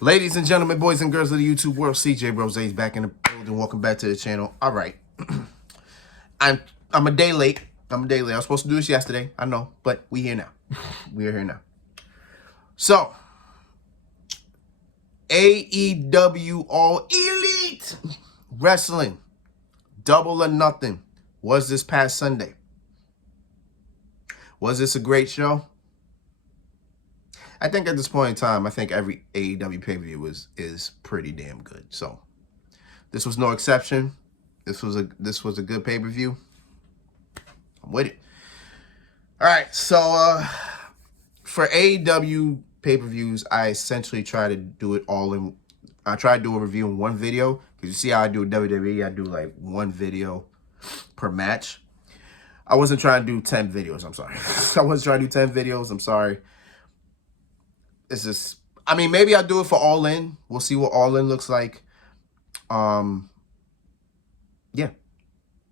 Ladies and gentlemen, boys and girls of the YouTube world, CJ Rose is back in the building. Welcome back to the channel. All right. I'm a day late. I was supposed to do this yesterday. I know, but we here now. We are here now. So, AEW All Elite Wrestling Double or Nothing was this past Sunday. Was this a great show? I think at this point in time, I think every AEW pay-per-view is pretty damn good. So this was no exception. This was a good pay-per-view. I'm with it. All right, so for AEW pay-per-views, I essentially try to do it all in. I try to do a review in one video because you see how I do WWE. I do like one video per match. I wasn't trying to do 10 videos. I'm sorry. I wasn't trying to do 10 videos. I'm sorry. It's just, I mean, maybe I'll do it for All In. We'll see what All In looks like. Yeah.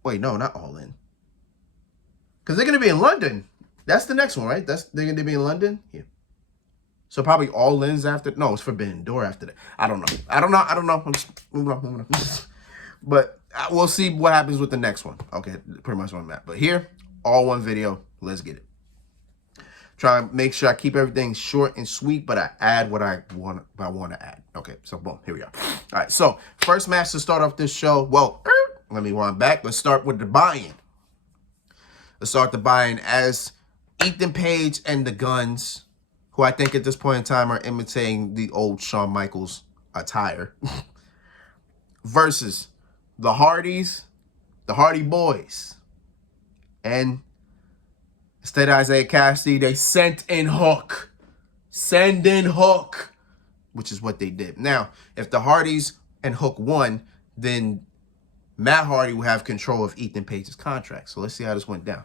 Wait, no, not All In. Because they're going to be in London. That's the next one, right? They're going to be in London? Yeah. So probably All In's after. No, it's Forbidden Door after that. I don't know. I'm just moving on. But we'll see what happens with the next one. Okay, pretty much on that. But here, all one video. Let's get it. Try and make sure I keep everything short and sweet, but I add what I want to add. Okay, so boom, here we are. All right, so first match to start off this show. Well, let me wind back. Let's start with the buy-in. Let's start the buy-in as Ethan Page and the Guns, who I think at this point in time are imitating the old Shawn Michaels attire, versus the Hardys, the Hardy Boys, and instead of Isaiah Cassidy, they sent in Hook. Send in Hook, which is what they did. Now, if the Hardys and Hook won, then Matt Hardy will have control of Ethan Page's contract. So let's see how this went down.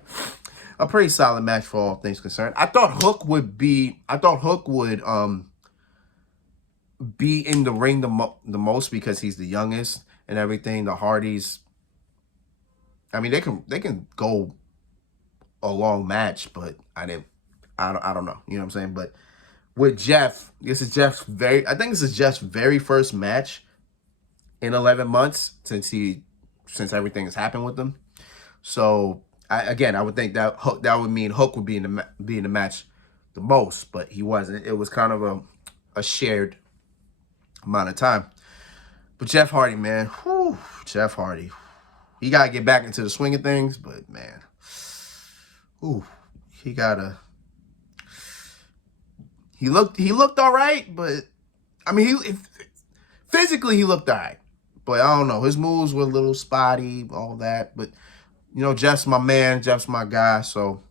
A pretty solid match for all things concerned. I thought Hook would be in the ring the most because he's the youngest and everything. The Hardys, I mean, they can go a long match, but I don't know. You know what I'm saying? But with Jeff, I think this is Jeff's very first match in 11 months since everything has happened with him. So I would think that would mean Hook would be in the match the most, but he wasn't. It was kind of a shared amount of time. But Jeff Hardy, man, Jeff Hardy, he gotta get back into the swing of things, but man. He looked all right, but I mean, physically he looked all right, but I don't know. His moves were a little spotty, all that, but you know, Jeff's my man, Jeff's my guy, so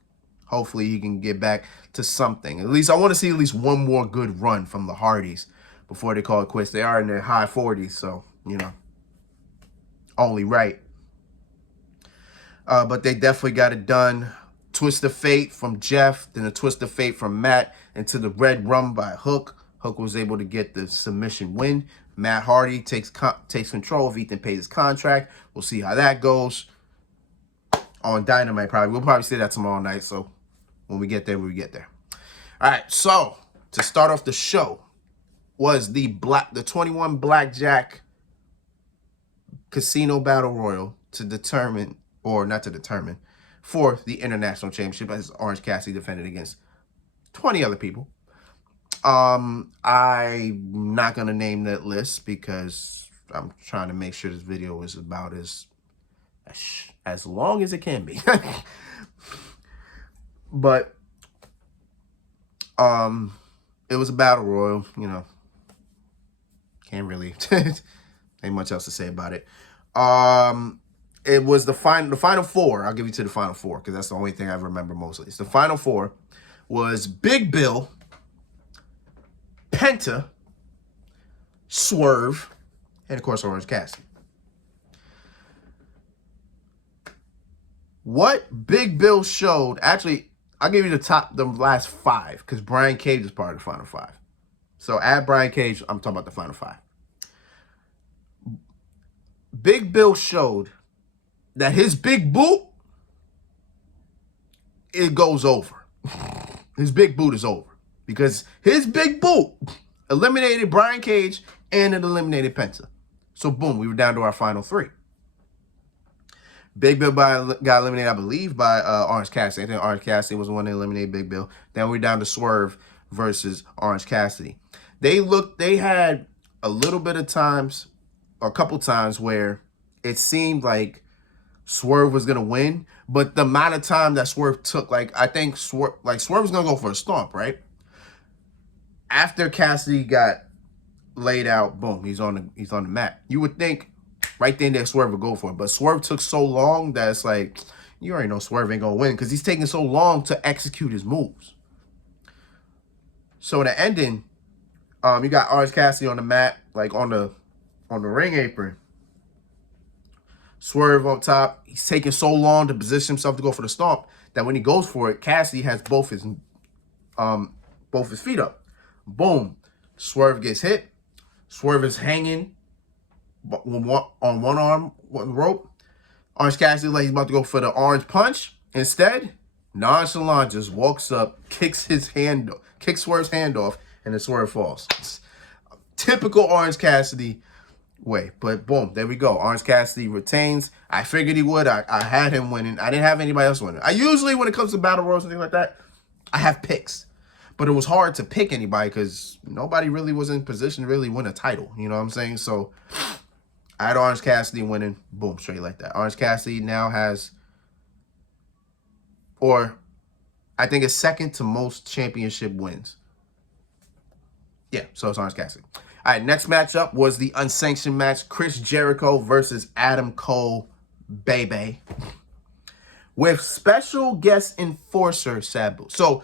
hopefully he can get back to something. At least I want to see at least one more good run from the Hardys before they call it quits. They are in their high 40s, so, you know, only right. But they definitely got it done. Twist of Fate from Jeff, then a Twist of Fate from Matt into the Red Rum by Hook. Hook was able to get the submission win. Matt Hardy takes control of Ethan Page's contract. We'll see how that goes on Dynamite probably. We'll probably see that tomorrow night, so when we get there, we get there. All right, so to start off the show was the 21 Blackjack Casino Battle Royal for the International Championship as Orange Cassidy defended against 20 other people. I'm not going to name that list because I'm trying to make sure this video is about as long as it can be. But it was a battle royal, you know. Can't really ain't much else to say about it. It was the final four. I'll give you to the final four because that's the only thing I remember mostly. It's the final four was Big Bill, Penta, Swerve, and of course Orange Cassidy. What Big Bill showed, actually, I'll give you the last five because Brian Cage is part of the final five. So add Brian Cage, I'm talking about the final five. Big Bill showed that his big boot, it goes over. His big boot is over. Because his big boot eliminated Brian Cage, and it eliminated Penta. So boom, we were down to our final 3. Big Bill got eliminated, I believe, by Orange Cassidy. I think Orange Cassidy was the one that eliminated Big Bill. Then we're down to Swerve versus Orange Cassidy. They had a little bit of times, or a couple times, where it seemed like Swerve was gonna win, but the amount of time that Swerve took, I think Swerve was gonna go for a stomp, right? After Cassidy got laid out, boom, he's on the mat. You would think right then that Swerve would go for it, but Swerve took so long that it's like, you already know Swerve ain't gonna win because he's taking so long to execute his moves. So in the ending, you got Orange Cassidy on the mat, on the ring apron. Swerve on top. He's taking so long to position himself to go for the stomp that when he goes for it, Cassidy has both his feet up. Boom. Swerve gets hit. Swerve is hanging on one arm, one rope. Orange Cassidy he's about to go for the orange punch. Instead, nonchalant just walks up, kicks Swerve's hand off, and then Swerve falls. It's typical Orange Cassidy way. But boom, there we go. Orange Cassidy retains. I figured he would. I had him winning. I didn't have anybody else winning. I usually, when it comes to battle royals and things like that, I have picks. But it was hard to pick anybody because nobody really was in position to really win a title. You know what I'm saying? So I had Orange Cassidy winning. Boom, straight like that. Orange Cassidy now has, or I think it's second to most championship wins. Yeah, so it's Orange Cassidy. All right, next matchup was the unsanctioned match. Chris Jericho versus Adam Cole, baby. With special guest enforcer Sabu. So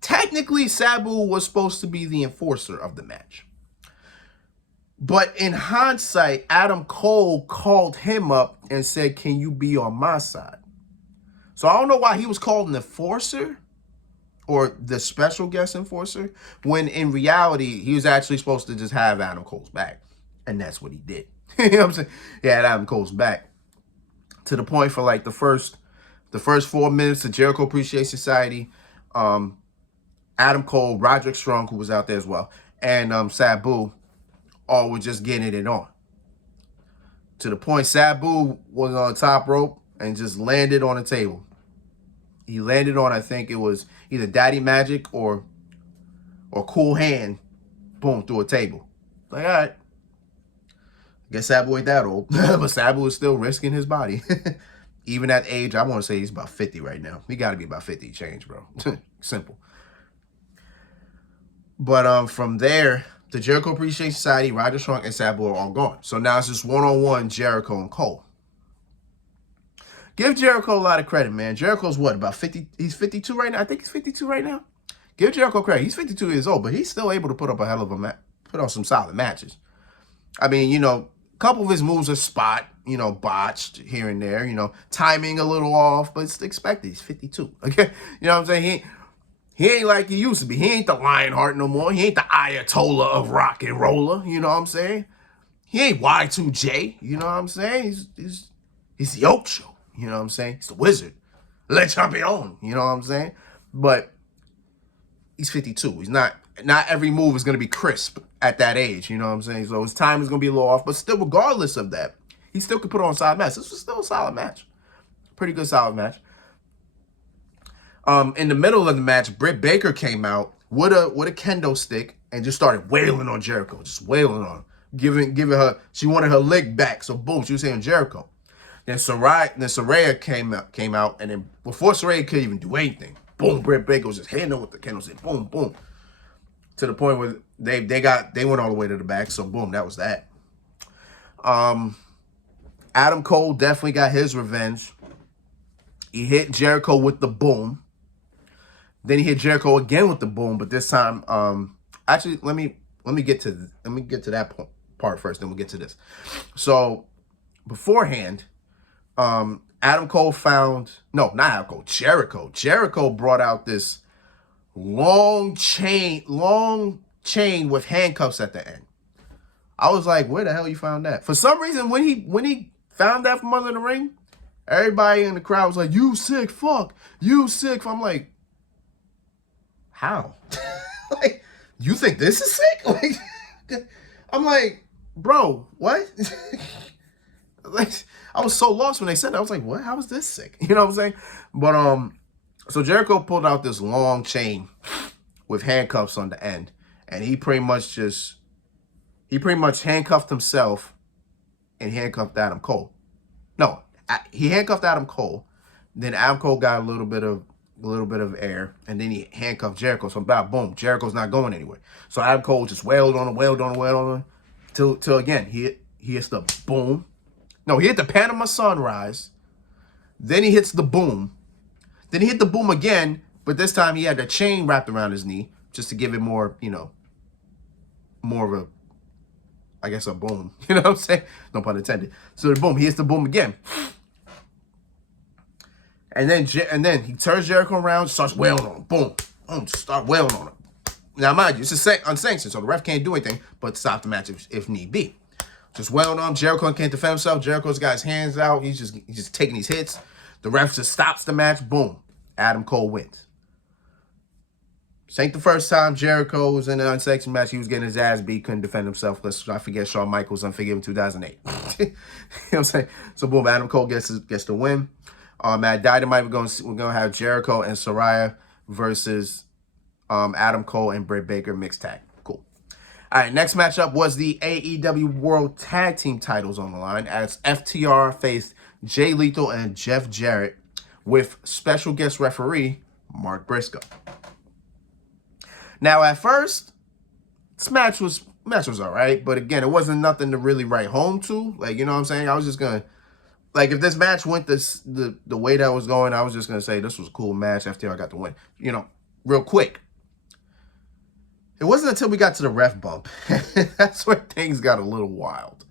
technically, Sabu was supposed to be the enforcer of the match. But in hindsight, Adam Cole called him up and said, can you be on my side? So I don't know why he was called an enforcer or the special guest enforcer, when in reality, he was actually supposed to just have Adam Cole's back. And that's what he did. You know what I'm saying? He had Adam Cole's back. To the point for the first 4 minutes of Jericho Appreciation Society, Adam Cole, Roderick Strong, who was out there as well, and Sabu, all were just getting it on. To the point Sabu was on the top rope and just landed on the table. He landed on, I think it was either Daddy Magic or Cool Hand, boom, through a table. All right. I guess Sabu ain't that old, but Sabu is still risking his body. Even at age, I want to say he's about 50 right now. He got to be about 50 change, bro. Simple. But from there, the Jericho Appreciation Society, Roger Strong, and Sabu are all gone. So now it's just one-on-one Jericho and Cole. Give Jericho a lot of credit, man. Jericho's what, about 50? He's 52 right now? I think he's 52 right now. Give Jericho credit. He's 52 years old, but he's still able to put up a hell of a put on some solid matches. I mean, a couple of his moves are spot, botched here and there, timing a little off, but it's expected. He's 52. Okay? You know what I'm saying? He ain't like he used to be. He ain't the Lionheart no more. He ain't the Ayatollah of rock and roller. You know what I'm saying? He ain't Y2J. You know what I'm saying? He's the Ocho. You know what I'm saying? He's the Wizard. Le Champion. You know what I'm saying? But he's 52. He's not every move is going to be crisp at that age. You know what I'm saying? So his time is going to be a little off. But still, regardless of that, he still could put on a solid match. This was still a solid match. Pretty good solid match. In the middle of the match, Britt Baker came out with a kendo stick and just started wailing on Jericho. Just wailing on him. Giving her, she wanted her leg back. So boom, she was saying Jericho. Then Saraya came out, and then before Saraya could even do anything, boom, Britt Baker was just hitting her with the kendo stick, boom, boom, to the point where they went all the way to the back. So boom, that was that. Adam Cole definitely got his revenge. He hit Jericho with the boom. Then he hit Jericho again with the boom, but this time, actually, let me get to that part first. Then we'll get to this. So beforehand. Adam Cole Jericho brought out this long chain with handcuffs at the end. I was like, where the hell you found that? For some reason, when he found that from under the ring, everybody in the crowd was like, you sick fuck. I'm like, how? You think this is sick? Like, I'm like, bro, what? Like, I was so lost when they said that. I was like, what? How is this sick? You know what I'm saying? But so Jericho pulled out this long chain with handcuffs on the end, and he pretty much handcuffed himself and handcuffed Adam Cole. No, he handcuffed Adam Cole. Then Adam Cole got a little bit of air, and then he handcuffed Jericho. So about boom, Jericho's not going anywhere. So Adam Cole just wailed on him, till again he hits the boom. No, he hit the Panama Sunrise. Then he hits the boom. Then he hit the boom again, but this time he had the chain wrapped around his knee just to give it more, more of a, I guess, a boom. You know what I'm saying? No pun intended. So the boom, he hits the boom again. And then he turns Jericho around, starts wailing on him. Boom. Just start wailing on him. Now, mind you, it's unsanctioned, so the ref can't do anything but stop the match if need be. Just wailing on him. Jericho can't defend himself. Jericho's got his hands out. He's just taking these hits. The ref just stops the match. Boom. Adam Cole wins. This ain't the first time Jericho was in an unsanctioned match. He was getting his ass beat, couldn't defend himself. Let's not forget Shawn Michaels' Unforgiven 2008. You know what I'm saying? So boom, Adam Cole gets the win. At Dynamite, we're gonna have Jericho and Saraya versus Adam Cole and Britt Baker mixed tag. Cool. All right, next matchup was the AEW World Tag Team titles on the line as FTR faced Jay Lethal and Jeff Jarrett with special guest referee Mark Briscoe. Now, at first, this match was all right, but again, it wasn't nothing to really write home to. Like, you know what I'm saying? I was just gonna, like, if this match went the way that was going, I was just gonna say this was a cool match. FTR got the win, real quick. It wasn't until we got to the ref bump that's where things got a little wild,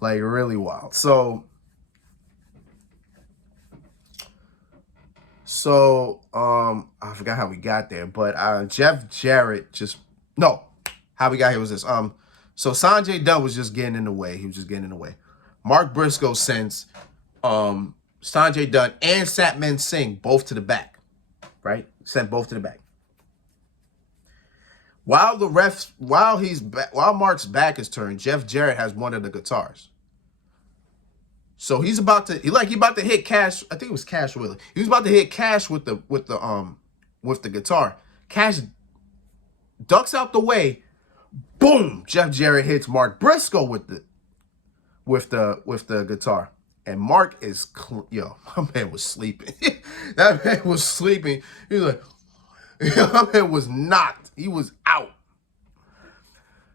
like really wild. So I forgot how we got there, but Jeff Jarrett how we got here was this. So Sanjay Dutt was just getting in the way. He was just getting in the way. Mark Briscoe sends Sanjay Dutt and Satman Singh both to the back, right? Sent both to the back. While Mark's back is turned, Jeff Jarrett has one of the guitars. So he's about to hit Cash. I think it was Cash Wheeler. He was about to hit Cash with the guitar. Cash ducks out the way. Boom! Jeff Jarrett hits Mark Briscoe with the guitar. And Mark is my man was sleeping. That man was sleeping. He was like, that man was knocked. He was out.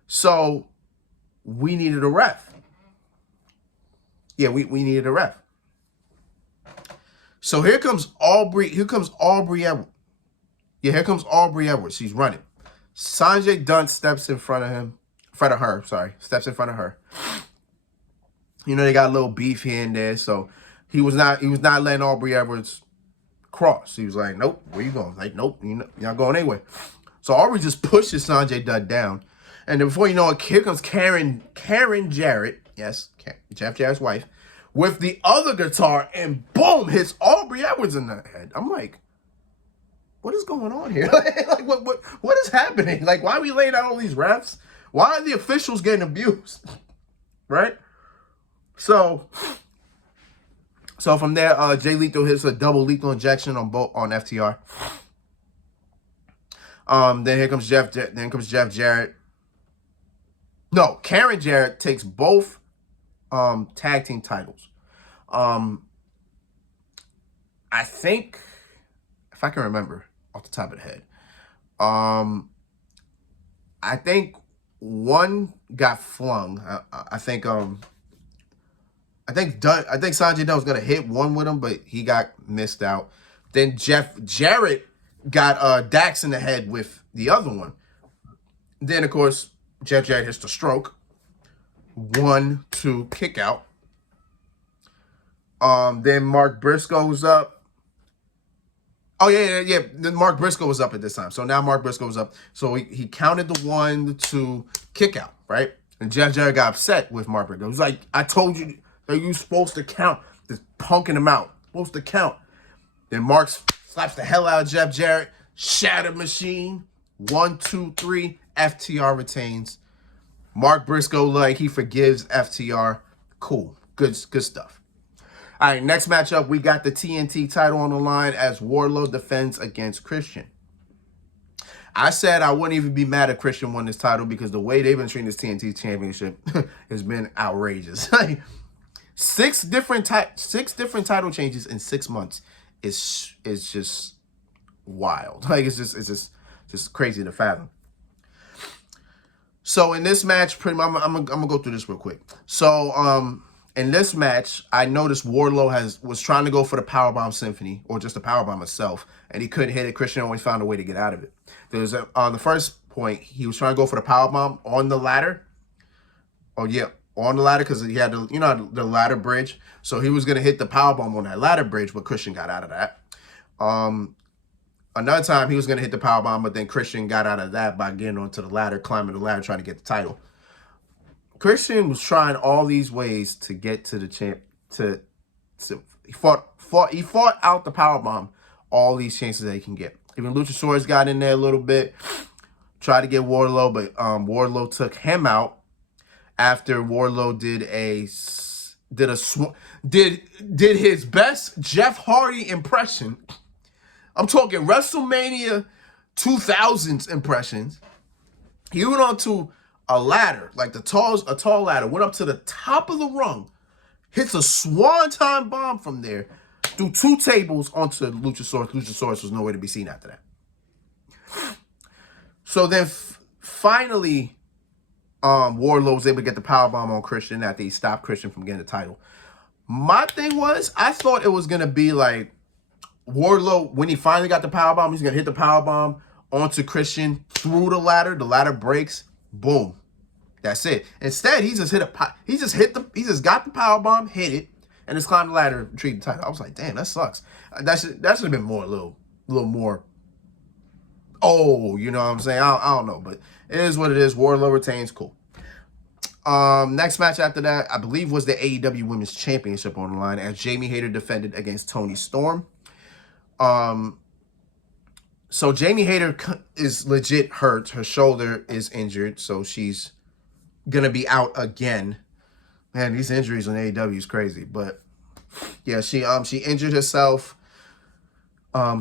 So we needed a ref. Yeah, we needed a ref. So here comes Aubrey Edwards. Yeah, here comes Aubrey Edwards. She's running. Sanjay Dutt steps in front of her. Steps in front of her. They got a little beef here and there. So he was not letting Aubrey Edwards cross. He was like, nope, where you going? Like, nope, you're not going anywhere. So Aubrey just pushes Sanjay Dutt down. And then before you know it, here comes Karen Jarrett. Yes, Jeff Jarrett's wife, with the other guitar, and boom, hits Aubrey Edwards in the head. I'm like, what is going on here? Like, what is happening? Like, why are we laying out all these refs? Why are the officials getting abused? Right? So from there, Jay Lethal hits a double lethal injection on FTR. Then here comes Jeff Jarrett. No, Karen Jarrett takes both tag team titles. I think, if I can remember off the top of the head, I think one got flung. I think Sanjay Dutt was gonna hit one with him, but he got missed out. Then Jeff Jarrett got Dax in the head with the other one. Then of course Jeff Jarrett hits the stroke. 1-2 kick out. Then Mark Briscoe's up. Oh, yeah. Then Mark Briscoe was up at this time. So now Mark Briscoe was up. So he counted the 1-2 kick out, right? And Jeff Jarrett got upset with Mark Briscoe. He was like, I told you that you're supposed to count. Just punking him out. Supposed to count. Then Mark slaps the hell out of Jeff Jarrett. Shatter machine. 1, 2, 3. FTR retains. Mark Briscoe, like, he forgives FTR. Cool. Good stuff. All right, next matchup, we got the TNT title on the line as Wardlow defends against Christian. I said I wouldn't even be mad if Christian won this title because the way they've been treating this TNT championship has been outrageous. Like, six different title changes in 6 months is just wild. Like, it's just crazy to fathom. So in this match, pretty much, I'm gonna go through this real quick. So in this match, I noticed Wardlow was trying to go for the Powerbomb Symphony, or just the Powerbomb itself, and he couldn't hit it. Christian always found a way to get out of it. There was on the first point, he was trying to go for the Powerbomb on the ladder. Oh yeah, on the ladder, because he had the ladder bridge. So he was gonna hit the Powerbomb on that ladder bridge, but Christian got out of that. Another time he was going to hit the powerbomb, but then Christian got out of that by getting onto the ladder, climbing the ladder, trying to get the title. Christian was trying all these ways to get to the champ. He fought out the powerbomb, all these chances that he can get. Even Luchasaurus got in there a little bit, tried to get Wardlow, but Wardlow took him out after Wardlow did his best Jeff Hardy impression. I'm talking WrestleMania 2000s impressions. He went onto a ladder, like a tall ladder, went up to the top of the rung, hits a swanton bomb from there, threw 2 tables onto Luchasaurus. Luchasaurus was nowhere to be seen after that. So then finally, Wardlow was able to get the powerbomb on Christian after he stopped Christian from getting the title. My thing was, I thought it was going to be like, Wardlow, when he finally got the powerbomb, he's gonna hit the powerbomb onto Christian through the ladder. The ladder breaks, boom, that's it. Instead, he just got the powerbomb, hit it, and just climbed the ladder, retrieved the title. I was like, damn, that sucks. That should have been more, a little more. Oh, you know what I'm saying? I don't know, but it is what it is. Wardlow retains, cool. Next match after that, I believe, was the AEW Women's Championship on the line as Jamie Hayter defended against Toni Storm. So Jamie Hayter is legit hurt. Her shoulder is injured, so she's gonna be out again. Man, these injuries on AEW is crazy. But yeah, she injured herself.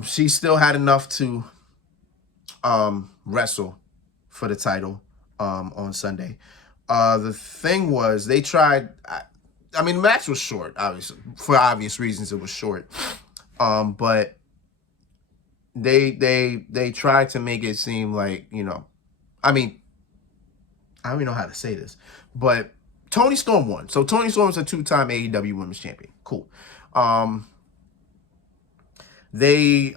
She still had enough to wrestle for the title on Sunday. The thing was, they tried. I mean, the match was short, obviously, for obvious reasons. It was short, but they tried to make it seem like, I mean, I don't even know how to say this, but Toni Storm won. So Toni Storm's a 2-time AEW Women's Champion. Cool. They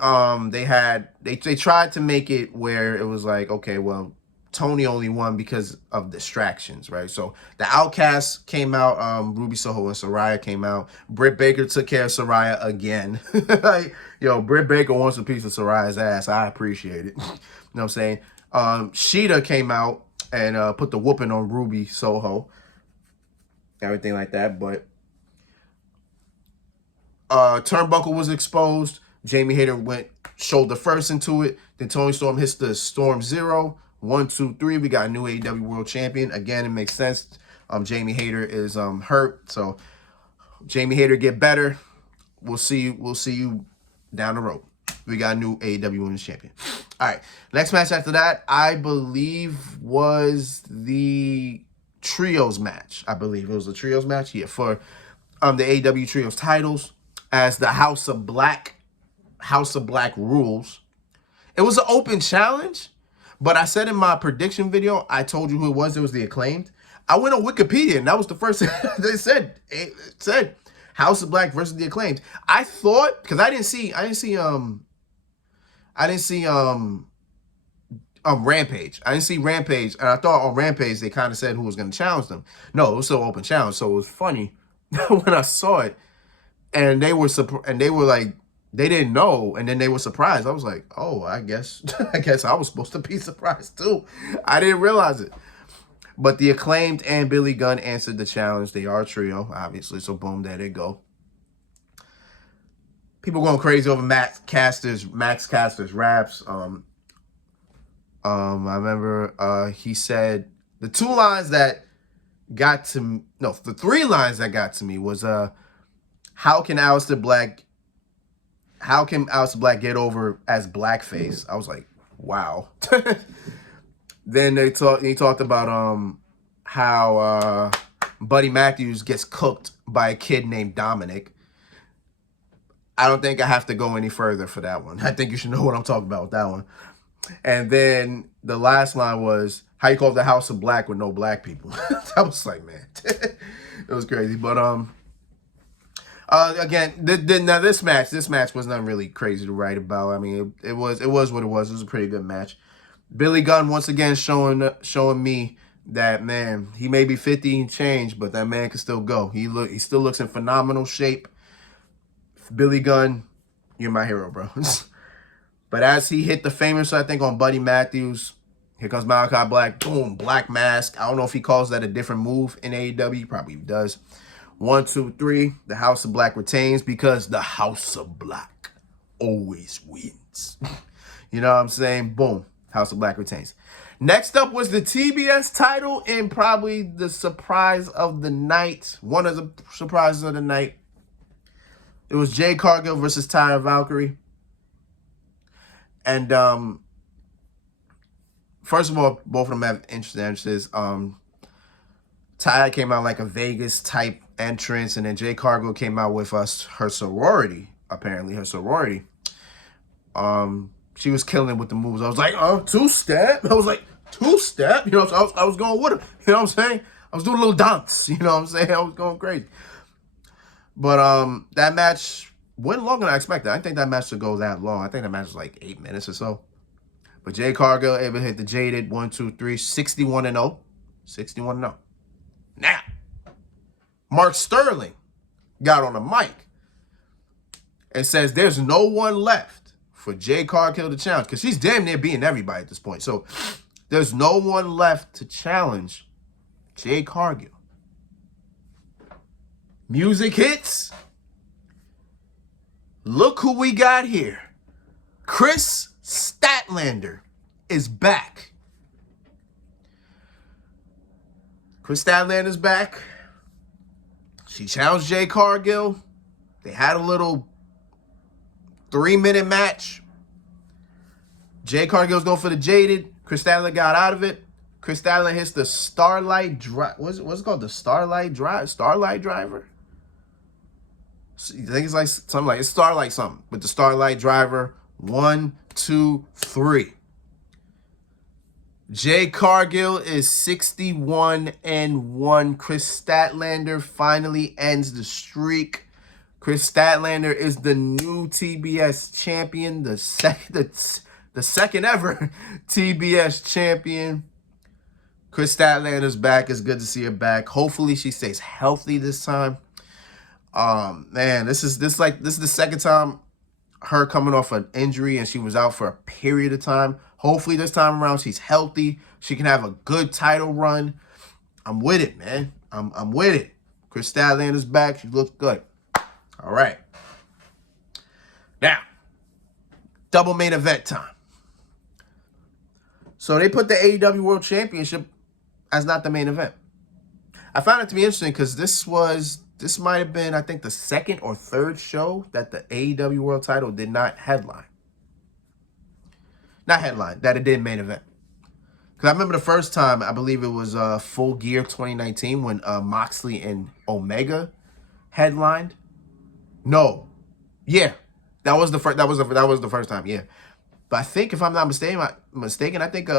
tried to make it where it was like, okay, well, Toni only won because of distractions, right? So the Outcasts came out, Ruby Soho and Saraya came out. Britt Baker took care of Saraya again. Like, Britt Baker wants a piece of Saraya's ass. I appreciate it. You know what I'm saying? Sheeta came out and put the whooping on Ruby Soho. Everything like that. But turnbuckle was exposed. Jamie Hayter went shoulder first into it. Then Toni Storm hits the Storm Zero. 1, 2, 3. We got a new AEW World Champion. Again, it makes sense. Jamie Hayter is hurt, so Jamie Hayter get better. We'll see you down the road. We got a new AEW Women's Champion. All right, next match after that, I believe, was the trios match. I believe it was the trios match. Yeah, for the AEW trios titles as the House of Black rules. It was an open challenge. But I said in my prediction video, I told you who it was. It was the Acclaimed. I went on Wikipedia, and that was the first thing they said. It said House of Black versus the Acclaimed. I thought, because I didn't see Rampage. I didn't see Rampage, and I thought on Rampage they kind of said who was going to challenge them. No, it was still open challenge. So it was funny when I saw it, and they were like, they didn't know, and then they were surprised. I was like, oh, I guess I was supposed to be surprised too. I didn't realize it. But the Acclaimed and Billy Gunn answered the challenge. They are a trio, obviously, so boom, there they go. People going crazy over Max Caster's raps. I remember he said the 2 lines that got to me, no, the 3 lines that got to me was how can Aleister Black get over as blackface? I was like, wow. Then he talked about how Buddy Matthews gets cooked by a kid named Dominic. I don't think I have to go any further for that one. I think you should know what I'm talking about with that one. And then the last line was how you call the House of Black with no black people. I was like, man, it was crazy. But again, now this match was not really crazy to write about. I mean, it was what it was. It was a pretty good match. Billy Gunn once again showing me that, man, he may be 50 and change, but that man can still go. He still looks in phenomenal shape. Billy Gunn, you're my hero, bro. But as he hit the famous, I think, on Buddy Matthews, here comes Malachi Black, boom, black mask. I don't know if he calls that a different move in AEW. He probably does. 1, 2, 3. The House of Black retains because the House of Black always wins. You know what I'm saying? Boom. House of Black retains. Next up was the TBS title and probably the surprise of the night. One of the surprises of the night. It was Jade Cargill versus Taya Valkyrie. And first of all, both of them have interesting entrances. Taya came out like a Vegas type entrance, and then Jade Cargill came out with her sorority. Apparently, her sorority. She was killing it with the moves. I was like, 2-step. I was like, 2-step. You know, so I was going with her. You know what I'm saying? I was doing a little dance. You know what I'm saying? I was going crazy. But that match went longer than I expected. I didn't think that match would go that long. I think that match was like 8 minutes or so. But Jade Cargill able to hit the Jaded 1, 2, 3, 61-0. 61-0. Now, Mark Sterling got on the mic and says there's no one left for Jade Cargill to challenge, because she's damn near beating everybody at this point. So there's no one left to challenge Jade Cargill. Music hits. Look who we got here. Kris Statlander is back. Kris Statlander's back. She challenged Jade Cargill. They had a little 3-minute match. Jade Cargill's going for the Jaded. Kris Statlander got out of it. Kris Statlander hits the Starlight Drive. What's it called? The Starlight Drive? Starlight Driver? I think it's like something like, it's Starlight something. With the Starlight Driver. 1, 2, 3. Jade Cargill is 61-1. Kris Statlander finally ends the streak. Kris Statlander is the new TBS champion, the second ever TBS champion. Kris Statlander's back. It's good to see her back. Hopefully she stays healthy this time. Man, this is the second time her coming off an injury, and she was out for a period of time. Hopefully this time around she's healthy. She can have a good title run. I'm with it, man. I'm with it. Kris Statlander's back. She looks good. All right. Now, double main event time. So they put the AEW World Championship as not the main event. I found it to be interesting because this might have been, I think, the second or third show that the AEW World title did not headline. Not headline, that it did main event. Because I remember the first time, I believe it was Full Gear 2019 when Moxley and Omega headlined. No. Yeah. That was the first time, yeah. But I think, if I'm not mistaken, I think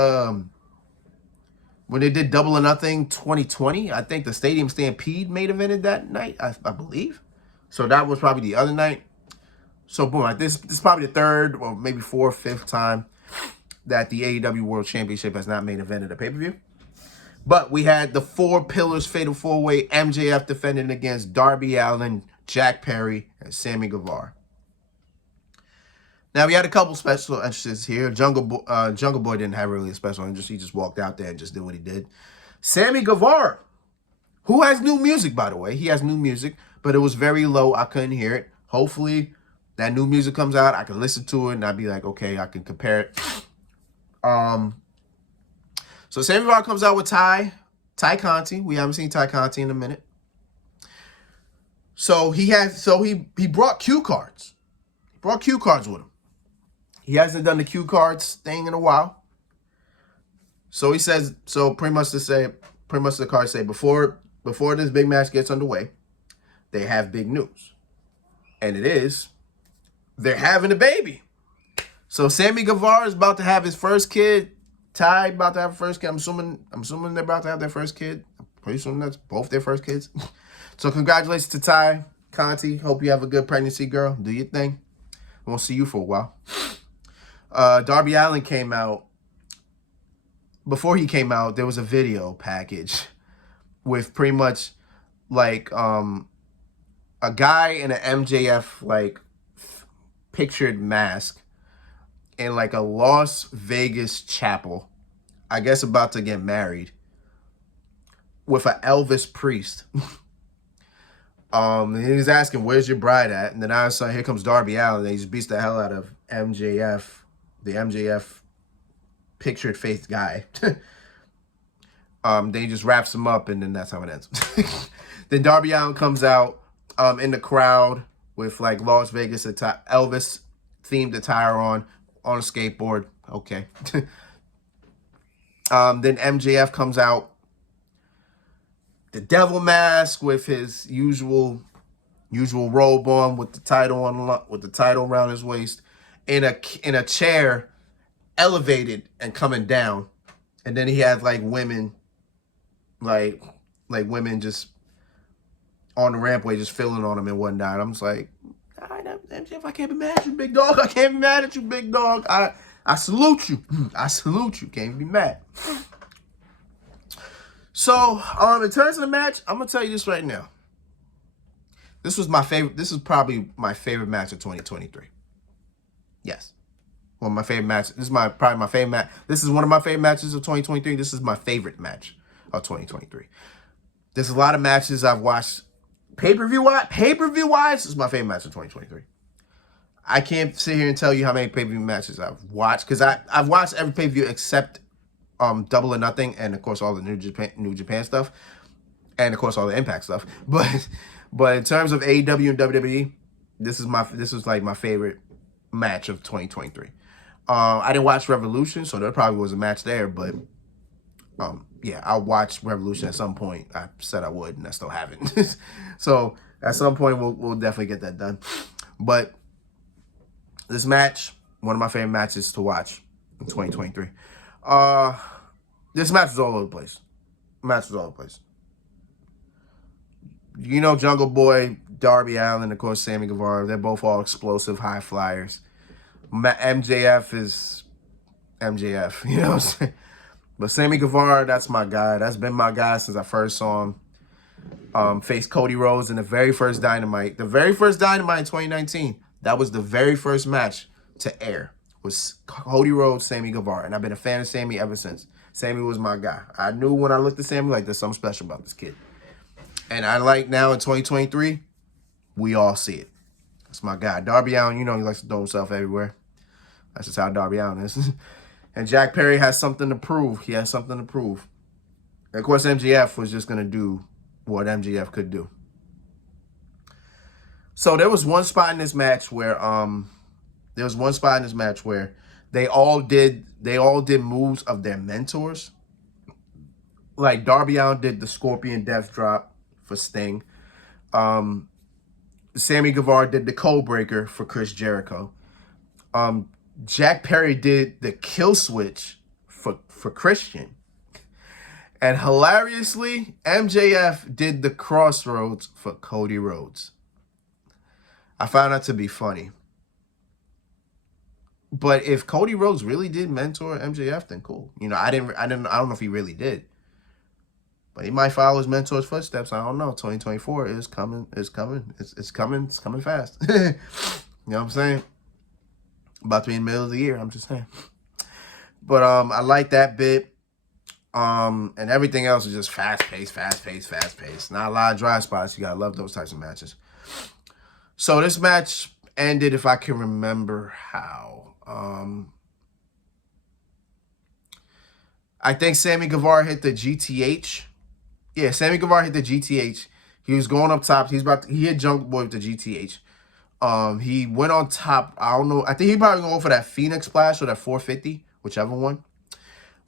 when they did Double or Nothing 2020, I think the Stadium Stampede main evented that night, I believe. So that was probably the other night. So boom, like this is probably the third or maybe fourth, fifth time that the AEW World Championship has not main evented a pay-per-view. But we had the 4 Pillars Fatal 4-Way, MJF defending against Darby Allin, Jack Perry, and Sammy Guevara. Now, we had a couple special entrances here. Jungle Boy didn't have really a special entrance. He just walked out there and just did what he did. Sammy Guevara, who has new music, by the way. He has new music, but it was very low. I couldn't hear it. Hopefully, that new music comes out. I can listen to it, and I'd be like, okay, I can compare it. So Sammy Guevara comes out with Ty Conti. We haven't seen Ty Conti in a minute. So he brought cue cards. He brought cue cards with him. He hasn't done the cue cards thing in a while. So he says, pretty much the cards say, before this big match gets underway, they have big news. And it is, they're having a baby. So Sammy Guevara is about to have his first kid. Ty about to have a first kid. I'm assuming they're about to have their first kid. I'm pretty sure that's both their first kids. So congratulations to Ty Conti. Hope you have a good pregnancy, girl. Do your thing. Won't see you for a while. Darby Allin came out. Before he came out, there was a video package with pretty much like a guy in an MJF like pictured mask in like a Las Vegas chapel, I guess about to get married, with an Elvis priest. He was asking, "Where's your bride at?" And then I saw, here comes Darby Allin. And he just beats the hell out of MJF, the MJF pictured faith guy. Then he just wraps him up, and then that's how it ends. Then Darby Allin comes out in the crowd with like Las Vegas Elvis themed attire on a skateboard. Okay. Then MJF comes out, the devil mask with his usual robe on, with the title around his waist, in a chair, elevated and coming down, and then he had like women, like women just on the rampway, just filling on him and whatnot. I'm just like, all right, MJF, I can't be mad at you, big dog. I can't be mad at you, big dog. I salute you. I salute you. Can't be mad. So, in terms of the match, I'm gonna tell you this right now. This was my favorite. This is probably my favorite match of 2023. Yes, one of my favorite matches. This is probably my favorite match. This is one of my favorite matches of 2023. This is my favorite match of 2023. There's a lot of matches I've watched pay-per-view wise. This is my favorite match of 2023. I can't sit here and tell you how many pay-per-view matches I've watched, because I've watched every pay-per-view except Double or Nothing, and of course all the New Japan stuff, and of course all the Impact stuff. But in terms of AEW and WWE, this was like my favorite match of 2023. I didn't watch Revolution, so there probably was a match there, but yeah, I'll watch Revolution at some point. I said I would, and I still haven't. So at some point we'll definitely get that done. But this match, one of my favorite matches to watch in 2023. This match is all over the place. You know, Jungle Boy, Darby Allin, of course, Sammy Guevara. They're both all explosive high flyers. MJF is MJF, you know what I'm saying? But Sammy Guevara, that's my guy. That's been my guy since I first saw him face Cody Rhodes in the very first Dynamite. The very first Dynamite in 2019. That was the very first match to air. Was Cody Rhodes, Sammy Guevara. And I've been a fan of Sammy ever since. Sammy was my guy. I knew when I looked at Sammy, like, there's something special about this kid. And I like now in 2023, we all see it. That's my guy. Darby Allin, you know, he likes to throw himself everywhere. That's just how Darby Allin is. And Jack Perry has something to prove. He has something to prove. And of course, MJF was just going to do what MJF could do. So there was one spot in this match where they all did moves of their mentors. Like Darby Allin did the Scorpion Death Drop for Sting. Sammy Guevara did the Codebreaker for Chris Jericho. Jack Perry did the Kill Switch for Christian. And hilariously, MJF did the Crossroads for Cody Rhodes. I found that to be funny. But if Cody Rhodes really did mentor MJF, then cool. You know, I don't know if he really did. But he might follow his mentor's footsteps. I don't know. 2024 is coming. It's coming. It's coming fast. You know what I'm saying? About to be in the middle of the year. I'm just saying. But I like that bit. And everything else is just fast paced. Not a lot of dry spots. You gotta love those types of matches. So this match ended, if I can remember how. I think Sammy Guevara hit the GTH. Yeah, Sammy Guevara hit the GTH. He was going up top. He hit Jungle Boy with the GTH. He went on top. I don't know. I think he probably going for that Phoenix Splash or that 450, whichever one.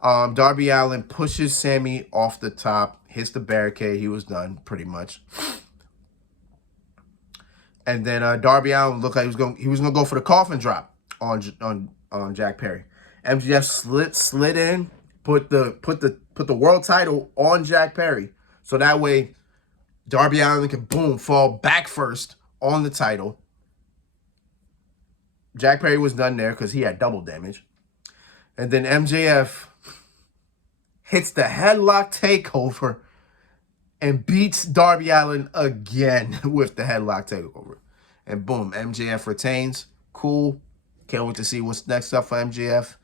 Darby Allin pushes Sammy off the top, hits the barricade. He was done pretty much. And then Darby Allin looked like he was gonna go for the coffin drop on Jack Perry. MJF slid in, put the world title on Jack Perry, so that way Darby Allin can fall back first on the title. Jack Perry was done there because he had double damage, and then MJF hits the headlock takeover and beats Darby Allin again with the headlock takeover. And boom, MJF retains. Cool. Can't wait to see what's next up for MJF.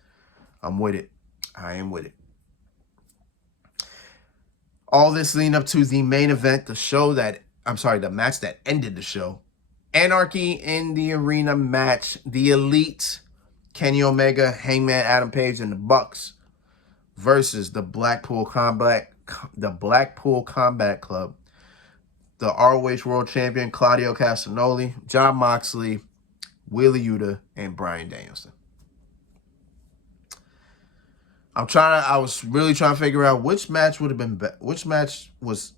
I'm with it. I am with it. All this leading up to the main event, the match that ended the show. Anarchy in the Arena match. The Elite, Kenny Omega, Hangman Adam Page, and the Bucks versus the Blackpool Combat Club, the ROH World Champion Claudio Castagnoli, Jon Moxley, Wheeler Yuta, and Bryan Danielson. I was really trying to figure out which match would have been which match was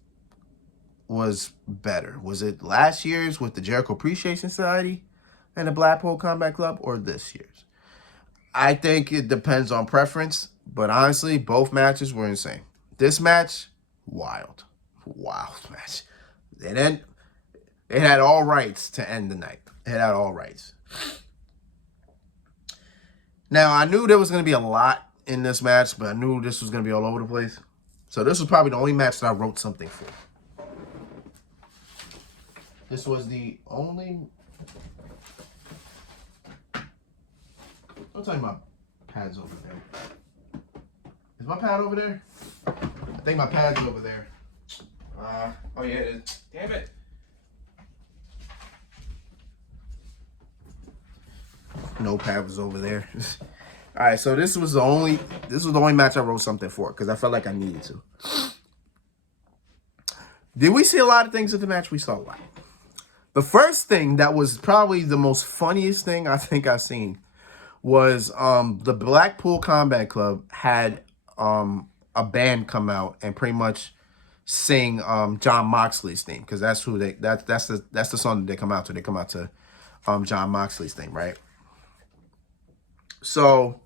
better. Was it last year's with the Jericho Appreciation Society and the Blackpool Combat Club, or this year's? I think it depends on preference, but honestly, both matches were insane. This match, wild match. And then it had all rights to end the night. It had all rights. Now, I knew there was going to be a lot in this match, but I knew this was going to be all over the place. So this was probably the only match that I wrote something for. This was the only... I'm talking about pads over there. Is my pad over there? I think my pad's over there. Oh yeah, it is. Damn it. No pad was over there. All right, so this was the only match I wrote something for because I felt like I needed to. Did we see a lot of things at the match? We saw a lot. The first thing that was probably the most funniest thing I think I've seen was the Blackpool Combat Club had a band come out and pretty much sing Jon Moxley's theme, because that's the song that they come out to. They come out to Jon Moxley's theme, right? So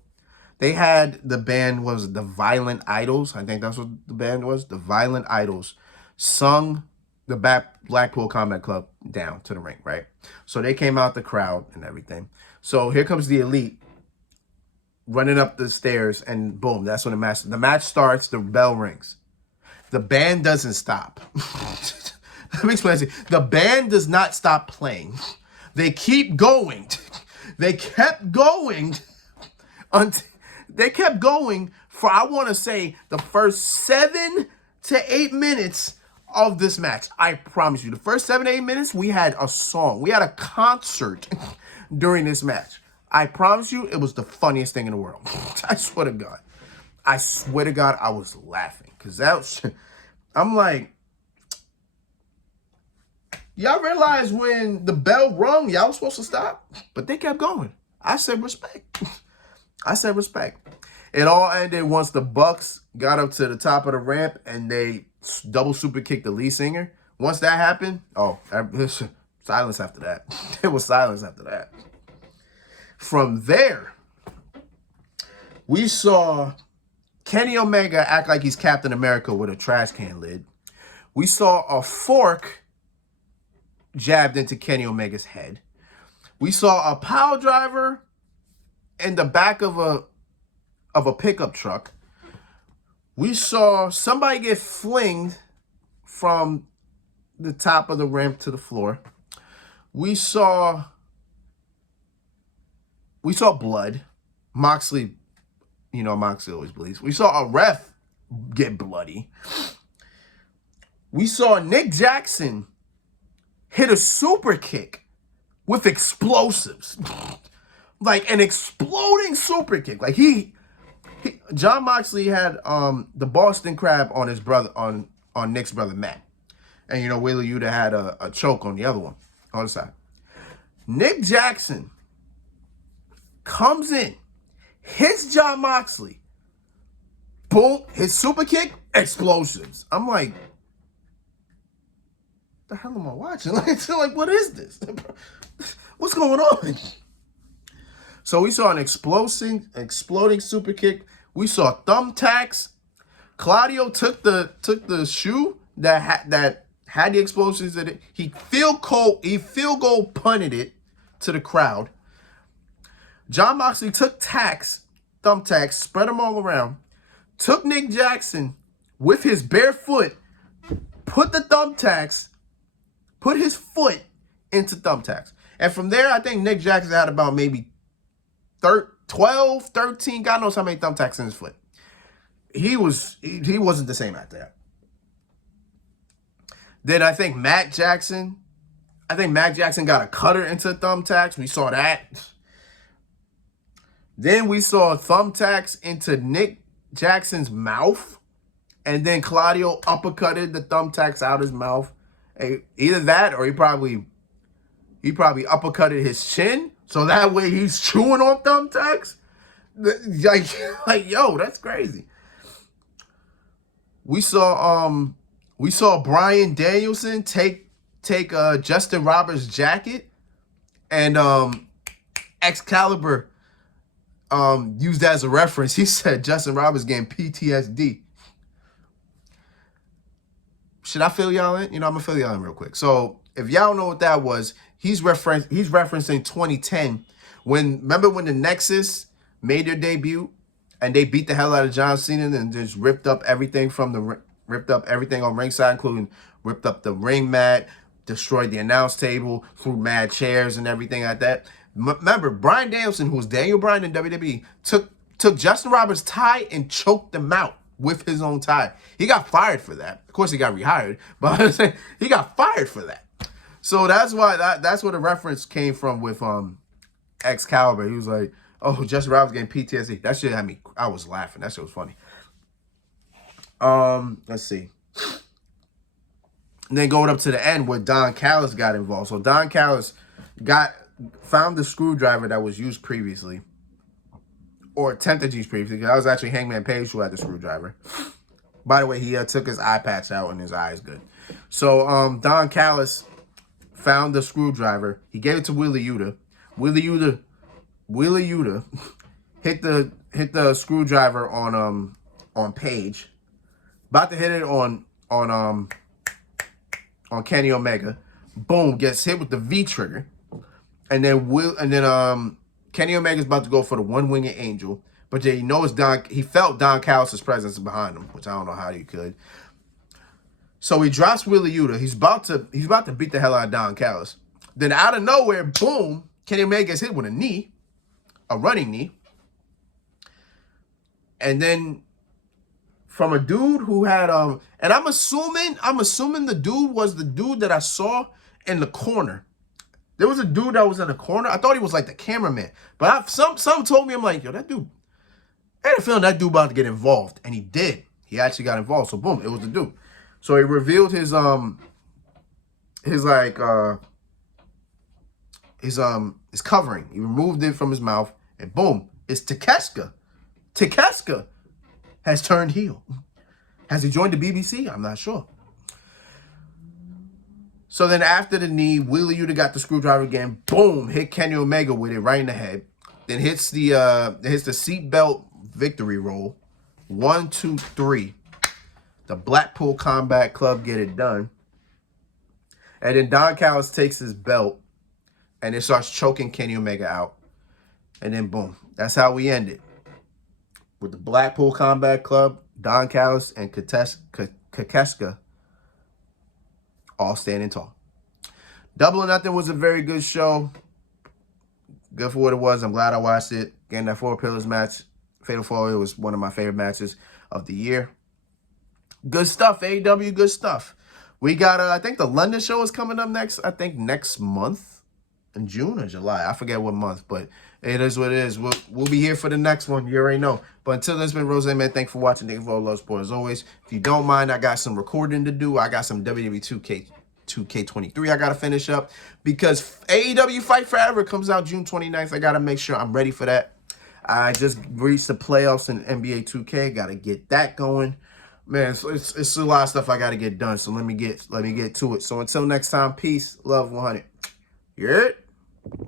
they had the band was the Violent Idols. I think that's what the band was. The Violent Idols sung the Blackpool Combat Club down to the ring, right? So they came out the crowd and everything. So here comes the Elite running up the stairs, and boom, that's when the match starts. The bell rings. The band doesn't stop. Let me explain this. The band does not stop playing. They keep going. They kept going until they kept going for, I want to say, the first 7 to 8 minutes of this match. I promise you, the first 7 to 8 minutes, we had a song. We had a concert during this match. I promise you, it was the funniest thing in the world. I swear to God. I swear to God, I was laughing. Because I'm like, y'all realize when the bell rung, y'all was supposed to stop? But they kept going. I said respect. I said respect. It all ended once the Bucks got up to the top of the ramp and they double super kicked the lead singer. Once that happened, silence after that. There was silence after that. From there, we saw Kenny Omega act like he's Captain America with a trash can lid. We saw a fork jabbed into Kenny Omega's head. We saw a pile driver in the back of a pickup truck. We saw somebody get flinged from the top of the ramp to the floor. We saw blood. Moxley, Moxley always bleeds. We saw a ref get bloody. We saw Nick Jackson hit a super kick with explosives. Like an exploding super kick. Like he John Moxley had the Boston Crab on his brother on Nick's brother Matt, and Wheeler Yuta had a choke on the other one on the side. Nick Jackson comes in, hits John Moxley, boom, his super kick, explosions. I'm like, the hell am I watching? Like, what is this? What's going on? So we saw an exploding super kick. We saw thumbtacks. Claudio took the shoe that had the explosions in it. He field goal punted it to the crowd. John Moxley took thumbtacks, spread them all around. Took Nick Jackson with his bare foot, put his foot into thumbtacks. And from there, I think Nick Jackson had about maybe 12, 13, God knows how many thumbtacks in his foot. He wasn't the same after that. Then I think Matt Jackson got a cutter into thumbtacks. We saw that. Then we saw thumbtacks into Nick Jackson's mouth. And then Claudio uppercutted the thumbtacks out his mouth. Either that or he probably uppercutted his chin. So that way he's chewing on thumbtacks. Like yo, that's crazy. We saw Bryan Danielson take Justin Roberts' jacket, and Excalibur used that as a reference. He said Justin Roberts getting PTSD. Should I fill y'all in? I'm gonna fill y'all in real quick. So if y'all don't know what that was, he's referencing 2010 remember when the Nexus made their debut and they beat the hell out of John Cena and just ripped up everything on ringside, including ripped up the ring mat, destroyed the announce table, threw mad chairs and everything like that. Remember, Bryan Danielson, who was Daniel Bryan in WWE, took Justin Roberts' tie and choked him out with his own tie. He got fired for that. Of course, he got rehired, but I'm saying he got fired for that. So that's why that's where the reference came from with Excalibur. He was like, "Oh, Justin Roberts getting PTSD." That shit had me. I was laughing. That shit was funny. Let's see. And then going up to the end where Don Callis got involved. So Don Callis found the screwdriver that was used previously, or attempted to use previously. That was actually Hangman Page who had the screwdriver. By the way, he took his eye patch out and his eye is good. So Don Callis found the screwdriver. He gave it to Wheeler Yuta. Wheeler Yuta hit the screwdriver on Page. About to hit it on Kenny Omega. Boom, gets hit with the V trigger. And then Kenny Omega's about to go for the one-winged angel. But he knows he felt Don Callis' presence behind him, which I don't know how he could. So he drops Wheeler Yuta. He's about to beat the hell out of Don Callis. Then out of nowhere, boom, Kenny Omega gets hit with a running knee. And then from a dude who had and I'm assuming the dude was the dude that I saw in the corner. There was a dude that was in the corner. I thought he was like the cameraman. But some told me, I'm like, yo, that dude, I had a feeling that dude about to get involved. And he did. He actually got involved. So boom, it was the dude. So he revealed his covering. He removed it from his mouth. And boom, it's Takeshita. Takeshita has turned heel. Has he joined the BBC? I'm not sure. So then after the knee, Wheeler Yuta got the screwdriver again. Boom, hit Kenny Omega with it right in the head. Then hits the seatbelt victory roll. 1, 2, 3. The Blackpool Combat Club get it done. And then Don Callis takes his belt and it starts choking Kenny Omega out. And then boom, that's how we end it. With the Blackpool Combat Club, Don Callis and Takeshita all standing tall. Double or Nothing was a very good show. Good for what it was. I'm glad I watched it. Again, that 4 Pillars match, Fatal 4-Way, was one of my favorite matches of the year. Good stuff, AEW, good stuff. We got, I think the London show is coming up next, next month in June or July. I forget what month, but It is what it is. We'll be here for the next one. You already know. But until then, it's been Rose, man. Thanks for watching. Thank you for all the love support as always. If you don't mind, I got some recording to do. I got some WWE 2K23 I got to finish up because AEW Fight Forever comes out June 29th. I got to make sure I'm ready for that. I just reached the playoffs in NBA 2K. Got to get that going. Man, it's a lot of stuff I got to get done. So let me get to it. So until next time, peace, love, 100. You heard?